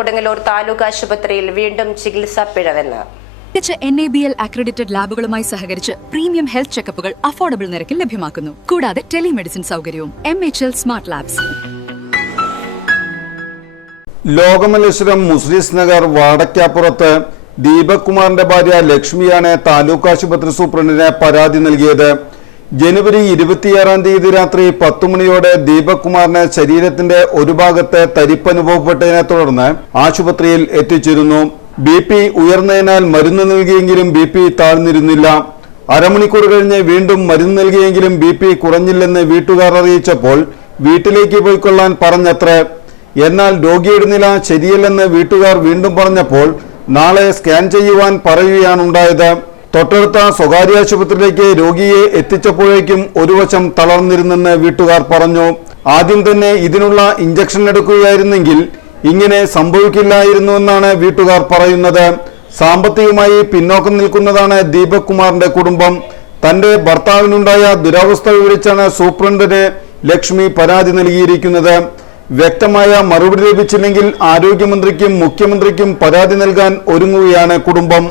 കൊടുങ്ങല്ലൂർ താലൂക്ക് ആശുപത്രിയിൽ വീണ്ടും ചികിത്സാ പിഴവെന്ന്. NABL അക്രഡിറ്റഡ് ലാബുകളുമായി സഹകരിച്ച് പ്രീമിയം ഹെൽത്ത് ചെക്കപ്പുകൾ അഫോർഡബിൾ നിരക്കിൽ ലഭ്യമാക്കുന്നു. കൂടാതെ ടെലിമെഡിസിൻ സൗകര്യവും. MHL smart labs. ലോകമല്ലേശ്വരം മുസ്ലിസ് നഗർ വാടക്കാപ്പുറത്ത് ദീപക് കുമാറിന്റെ ഭാര്യ ലക്ഷ്മിയാണ് താലൂക്ക് ആശുപത്രി സൂപ്രണ്ടിന് പരാതി നൽകിയത്. ജനുവരി 26-ാം തീയതി രാത്രി 10 മണിയോടെ ദീപക് കുമാറിന് ശരീരത്തിന്റെ ഒരു ഭാഗത്ത് തരിപ്പനുഭവപ്പെട്ടതിനെ തുടർന്ന് ആശുപത്രിയിൽ എത്തിച്ചിരുന്നു. BP ഉയർന്നതിനാൽ മരുന്ന് നൽകിയെങ്കിലും BP താഴ്ന്നിരുന്നില്ല. അരമണിക്കൂർ കഴിഞ്ഞ് വീണ്ടും മരുന്ന് നൽകിയെങ്കിലും BP കുറഞ്ഞില്ലെന്ന് വീട്ടുകാർ അറിയിച്ചപ്പോൾ വീട്ടിലേക്ക് പോയിക്കൊള്ളാൻ പറഞ്ഞത്രേ. എന്നാൽ രോഗിയുടെ നില ശരിയല്ലെന്ന് വീട്ടുകാർ വീണ്ടും പറഞ്ഞപ്പോൾ നാളെ സ്കാൻ ചെയ്യുവാൻ പറയുകയാണുണ്ടായത്. തൊട്ടടുത്ത സ്വകാര്യ ആശുപത്രിയിലേക്ക് രോഗിയെ എത്തിച്ചപ്പോഴേക്കും ഒരു വശം തളർന്നിരുന്നെന്ന് വീട്ടുകാർ പറഞ്ഞു. ആദ്യം തന്നെ ഇതിനുള്ള ഇഞ്ചക്ഷൻ എടുക്കുകയായിരുന്നെങ്കിൽ ഇങ്ങനെ സംഭവിക്കില്ലായിരുന്നുവെന്നാണ് വീട്ടുകാർ പറയുന്നത്. സാമ്പത്തികമായി പിന്നോക്കം നിൽക്കുന്നതാണ് ദീപക് കുമാറിന്റെ കുടുംബം. തന്റെ ഭർത്താവിനുണ്ടായ ദുരവസ്ഥ വിവരിച്ചാണ് സൂപ്രണ്ടിന് ലക്ഷ്മി പരാതി നൽകിയിരിക്കുന്നത്. വ്യക്തമായ മറുപടി ലഭിച്ചില്ലെങ്കിൽ ആരോഗ്യമന്ത്രിക്കും മുഖ്യമന്ത്രിക്കും പരാതി നൽകാൻ ഒരുങ്ങുകയാണ് കുടുംബം.